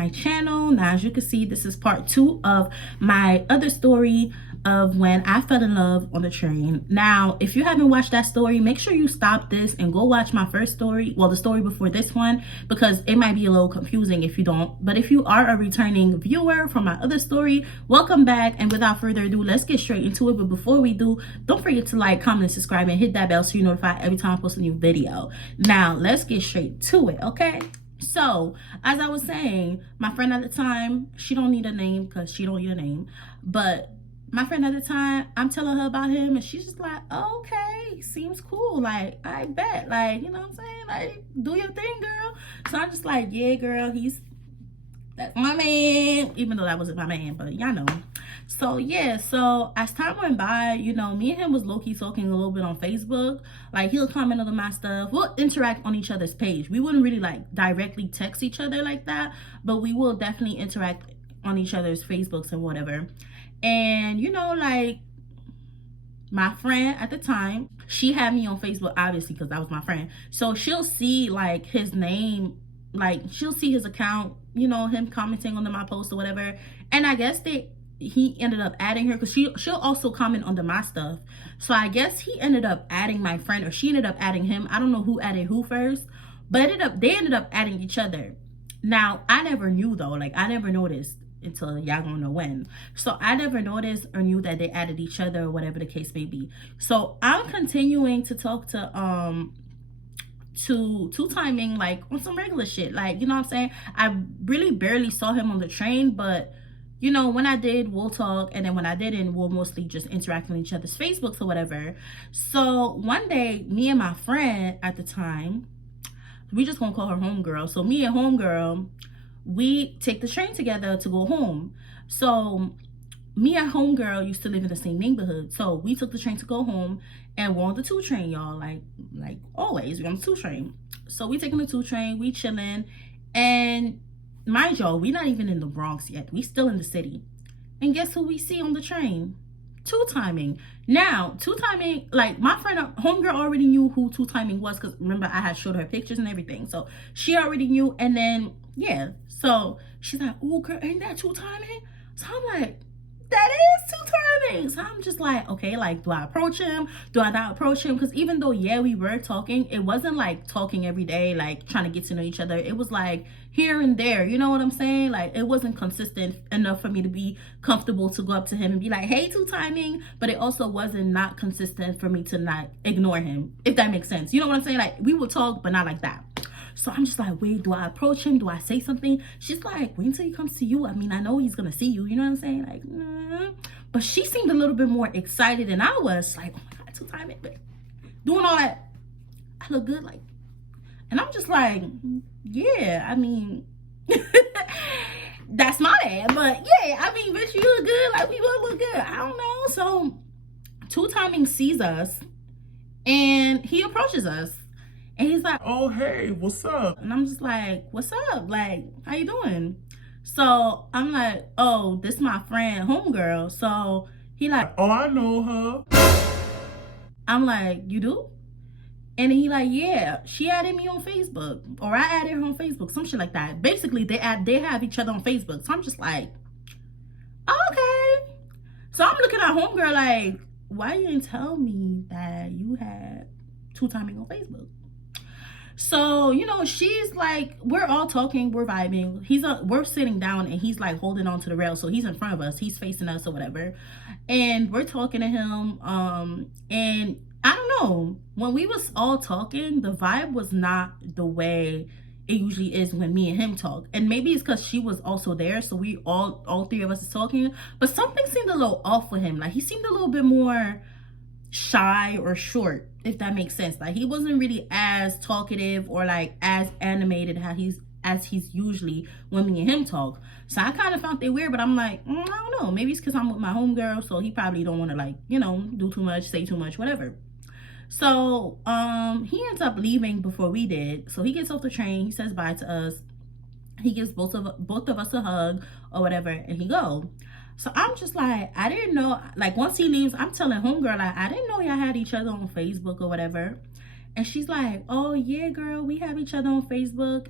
my channel. Now, as you can see, this is part 2 of my other story of when I fell in love on the train. Now, if you haven't watched that story, make sure you stop this and go watch my first story, well, the story before this one, because it might be a little confusing if you don't. But if you are a returning viewer from my other story, welcome back. And without further ado, let's get straight into it. But before we do, don't forget to like, comment, and subscribe, and hit that bell so you're notified every time I post a new video. Now, let's get straight to it, okay? So, as I was saying, my friend at the time, she don't need a name because she don't need a name, but my friend at the time, I'm telling her about him, and she's just like, oh, okay, seems cool, like, I bet, like, you know what I'm saying, like, do your thing, girl. So I'm just like, yeah, girl, that's my man, even though that wasn't my man, but y'all know. So yeah, so as time went by, you know, me and him was low-key talking a little bit on Facebook. Like, he'll comment on my stuff, we'll interact on each other's page. We wouldn't really like directly text each other like that, but we will definitely interact on each other's Facebooks and whatever. And you know, like, my friend at the time, she had me on Facebook, obviously, because that was my friend. So she'll see like his name, like she'll see his account, you know, him commenting under my post or whatever. And I guess he ended up adding her, because she'll also comment under my stuff. So I guess he ended up adding my friend, or she ended up adding him. I don't know who added who first, but they ended up adding each other. Now, I never knew though, like I never noticed until y'all gonna know when. So I never noticed or knew that they added each other or whatever the case may be. So I'm continuing to talk to two-timing, like on some regular shit, like, you know what I'm saying. I really barely saw him on the train, but you know, when I did, we'll talk, and then when I didn't, we'll mostly just interact on each other's Facebooks or whatever. So one day, me and my friend at the time, we just gonna call her homegirl. So me and homegirl, we take the train together to go home. So me and homegirl used to live in the same neighborhood. So we took the train to go home, and we're on the 2 train, y'all. Like always, we're on the 2 train. So we taking the 2 train, we chilling, and mind y'all, we not even in the Bronx yet. We still in the city. And guess who we see on the train? Two-timing. Now, two-timing, like, my friend, homegirl already knew who two-timing was, because remember, I had showed her pictures and everything. So she already knew. And then, yeah. So she's like, oh, girl, ain't that two-timing? So I'm like, that is two-timing. So I'm just like, okay, like, do I approach him? Do I not approach him? Because even though, yeah, we were talking, it wasn't like talking every day, like trying to get to know each other. It was like here and there, you know what I'm saying? Like, it wasn't consistent enough for me to be comfortable to go up to him and be like, hey, two-timing. But it also wasn't not consistent for me to not ignore him, if that makes sense. You know what I'm saying? Like, we would talk, but not like that. So I'm just like, wait, do I approach him? Do I say something? She's like, wait until he comes to you. I mean, I know he's gonna see you. You know what I'm saying? Like, nah. But she seemed a little bit more excited than I was. Like, oh my God, two-timing, but doing all that. I look good, like. And I'm just like, yeah, I mean, that's my bad. But yeah, I mean, bitch, you look good. Like, we both look good. I don't know. So two-timing sees us, and he approaches us. And he's like, oh, hey, what's up? And I'm just like, what's up? Like, how you doing? So I'm like, oh, this my friend, homegirl. So he like, oh, I know her. I'm like, you do? And he like, yeah, she added me on Facebook, or I added her on Facebook, some shit like that. Basically, they have each other on Facebook. So I'm just like, okay. So I'm looking at homegirl like, why you didn't tell me that you had two-timing on Facebook? So, you know, she's like, we're all talking, we're vibing. We're sitting down, and he's like holding on to the rail. So he's in front of us, he's facing us or whatever. And we're talking to him. And I don't know, when we was all talking, the vibe was not the way it usually is when me and him talk. And maybe it's because she was also there. So we all 3 of us is talking. But something seemed a little off with him. Like, he seemed a little bit more shy or short, if that makes sense. Like, he wasn't really as talkative or like as animated as he's usually when me and him talk. So I kind of found it weird, but I'm like, I don't know, maybe it's because I'm with my homegirl, so he probably don't want to, like, you know, do too much, say too much, whatever. So he ends up leaving before we did. So he gets off the train, he says bye to us, he gives both of us a hug or whatever, and he go. So I'm just like, I didn't know, like, once he leaves, I'm telling homegirl, like, I didn't know y'all had each other on Facebook or whatever. And she's like, oh yeah, girl, we have each other on Facebook.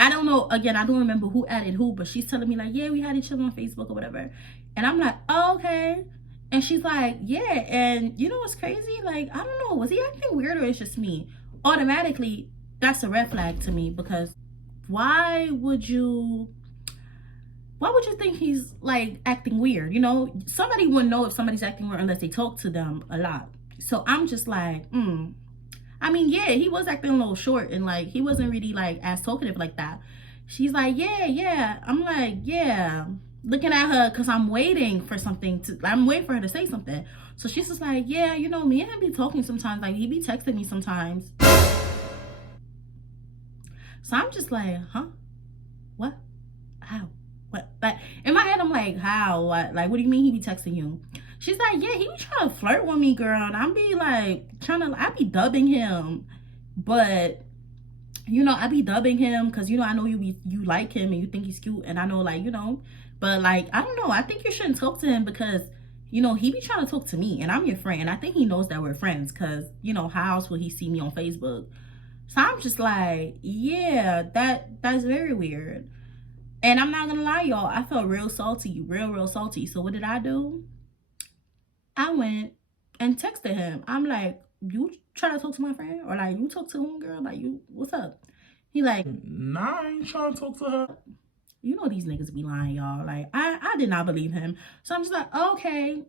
I don't know, again, I don't remember who added who, but she's telling me like, yeah, we had each other on Facebook or whatever. And I'm like, oh, okay. And she's like, yeah. And you know what's crazy? Like, I don't know, was he acting weird or it's just me? Automatically, that's a red flag to me, because why would you think he's like acting weird? You know, somebody wouldn't know if somebody's acting weird unless they talk to them a lot. So I'm just like, I mean, yeah, he was acting a little short and like he wasn't really like as talkative like that. She's like, yeah, yeah. I'm like, yeah. Looking at her because I'm waiting for I'm waiting for her to say something. So she's just like, yeah, you know, me and him be talking sometimes. Like, he be texting me sometimes. So I'm just like, huh? What? How? What? Like, in my head, I'm like, how? What? Like, what do you mean he be texting you? She's like, yeah, he be trying to flirt with me, girl. And I'm be like, I be dubbing him. But, you know, I be dubbing him because, you know, I know you like him and you think he's cute. And I know, like, you know, but like, I don't know. I think you shouldn't talk to him because, you know, he be trying to talk to me and I'm your friend. And I think he knows that we're friends because, you know, how else will he see me on Facebook? So I'm just like, yeah, that's very weird. And I'm not gonna lie, y'all, I felt real salty, real salty. So what did I do? I went and texted him. I'm like, you try to talk to my friend? Or like, you talk to him, girl? Like, you, what's up? He like, Nah, I ain't trying to talk to her. you know these niggas be lying, y'all. Like, I did not believe him. So I'm just like, okay.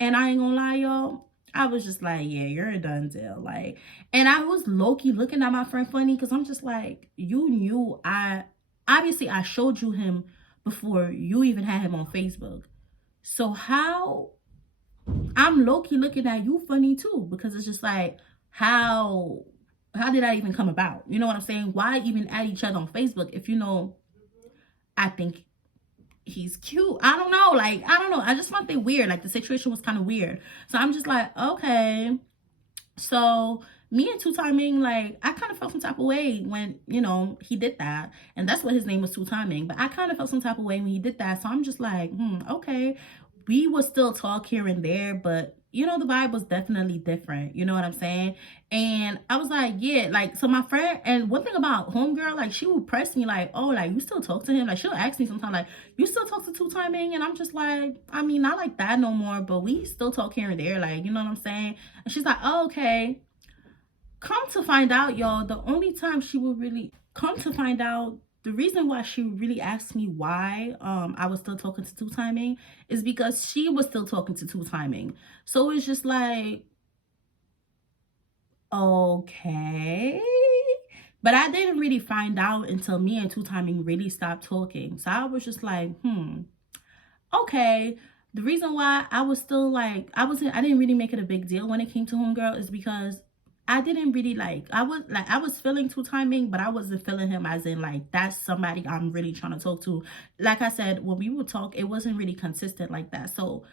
And I ain't gonna lie, y'all, I was just like, yeah, you're a done deal. Like, and I was low-key looking at my friend funny because I'm just like, you knew obviously I showed you him before you even had him on Facebook. So how, I'm low-key looking at you funny too, because it's just like, how did that even come about? You know what I'm saying? Why even add each other on Facebook if you know I think he's cute? I don't know. Like, I don't know. I just found it weird. Like, the situation was kind of weird. So I'm just like, okay. So me and Two-Timing, like, I kind of felt some type of way when, you know, he did that. And that's what his name was, Two-Timing. But I kind of felt some type of way when he did that. So I'm just like, okay. We would still talk here and there, but you know, the vibe was definitely different. You know what I'm saying? And I was like, yeah, like, so my friend, and one thing about homegirl, like, she would press me like, oh, like, you still talk to him? Like, she'll ask me sometimes, like, you still talk to Two-Timing? And I'm just like, I mean, not like that no more, but we still talk here and there, like, you know what I'm saying? And she's like, oh, okay. Come to find out, y'all, the only time she would really come to find out, the reason why she really asked me why I was still talking to Two-Timing is because she was still talking to Two-Timing. So it's just like, okay. But I didn't really find out until me and Two-Timing really stopped talking. So I was just like, okay. The reason why I was still like, I didn't really make it a big deal when it came to homegirl is because I didn't really like, I was feeling Two-Timing, but I wasn't feeling him as in like, that's somebody I'm really trying to talk to. Like I said, when we would talk, it wasn't really consistent like that. So,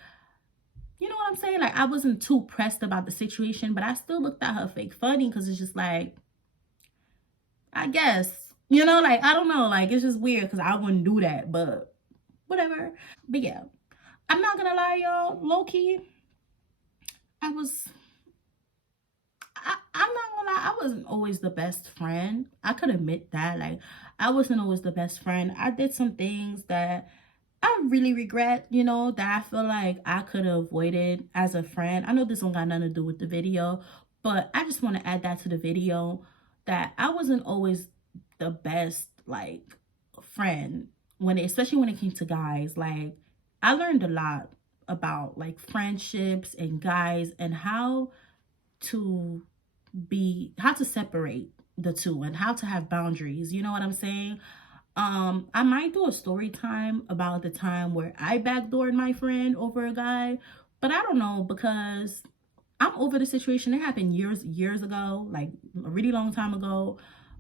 you know what I'm saying? Like, I wasn't too pressed about the situation, but I still looked at her fake funny because it's just like, I guess, you know, like, I don't know. Like, it's just weird because I wouldn't do that, but whatever. But yeah, I'm not gonna lie, y'all, low-key, I'm not gonna lie, I wasn't always the best friend. I could admit that. Like, I wasn't always the best friend. I did some things that I really regret, you know, that I feel like I could have avoided as a friend. I know this don't got nothing to do with the video, but I just want to add that to the video, that I wasn't always the best, like, friend especially when it came to guys. Like, I learned a lot about like friendships and guys and how to separate the two and how to have boundaries. You know what I'm saying? I might do a story time about the time where I backdoored my friend over a guy, but I don't know, because I'm over the situation. It happened years ago, like a really long time ago.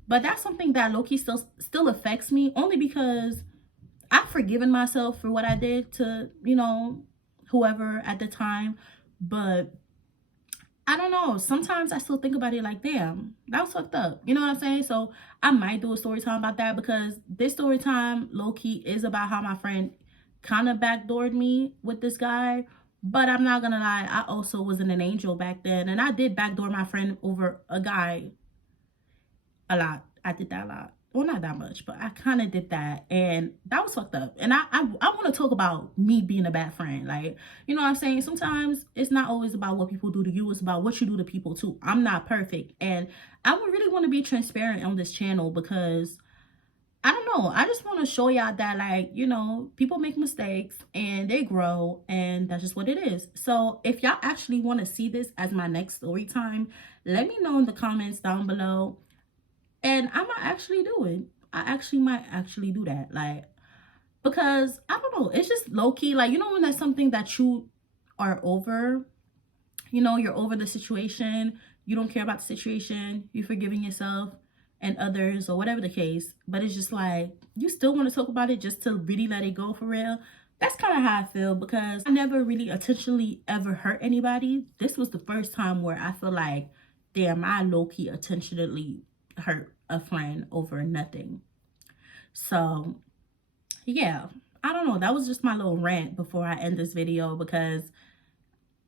But that's something that low-key still affects me, only because I've forgiven myself for what I did to, you know, whoever at the time. But I don't know. Sometimes I still think about it like, damn, that was fucked up. You know what I'm saying? So I might do a story time about that, because this story time, low-key, is about how my friend kind of backdoored me with this guy. But I'm not gonna lie, I also wasn't an angel back then. And I did backdoor my friend over a guy a lot. I did that a lot. well, not that much, but I kind of did that, and that was fucked up. And I want to talk about me being a bad friend. Like, you know what I'm saying? Sometimes it's not always about what people do to you, it's about what you do to people too. I'm not perfect, and I would really want to be transparent on this channel because I don't know, I just want to show y'all that, like, you know, people make mistakes and they grow, and that's just what it is. So if y'all actually want to see this as my next story time, let me know in the comments down below, and I might actually do it. I actually might actually do that. Like, because I don't know, it's just low-key, like, you know, when that's something that you are over, you know, you're over the situation, you don't care about the situation, you're forgiving yourself and others or whatever the case, but it's just like you still want to talk about it just to really let it go for real. That's kind of how I feel, because I never really intentionally ever hurt anybody. This was the first time where I feel like, damn, I low-key intentionally hurt a friend over nothing. So yeah, I don't know, that was just my little rant before I end this video, because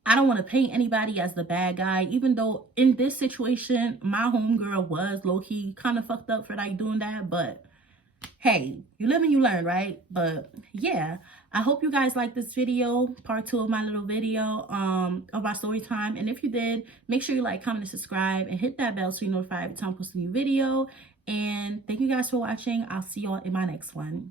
I don't want to paint anybody as the bad guy, even though in this situation my homegirl was low-key kind of fucked up for like doing that. But hey, you live and you learn, right? But yeah, I hope you guys like this video, part 2 of my little video of my story time. And if you did, make sure you like, comment, and subscribe, and hit that bell so you're notified every time I post a new video. And thank you guys for watching. I'll see y'all in my next one.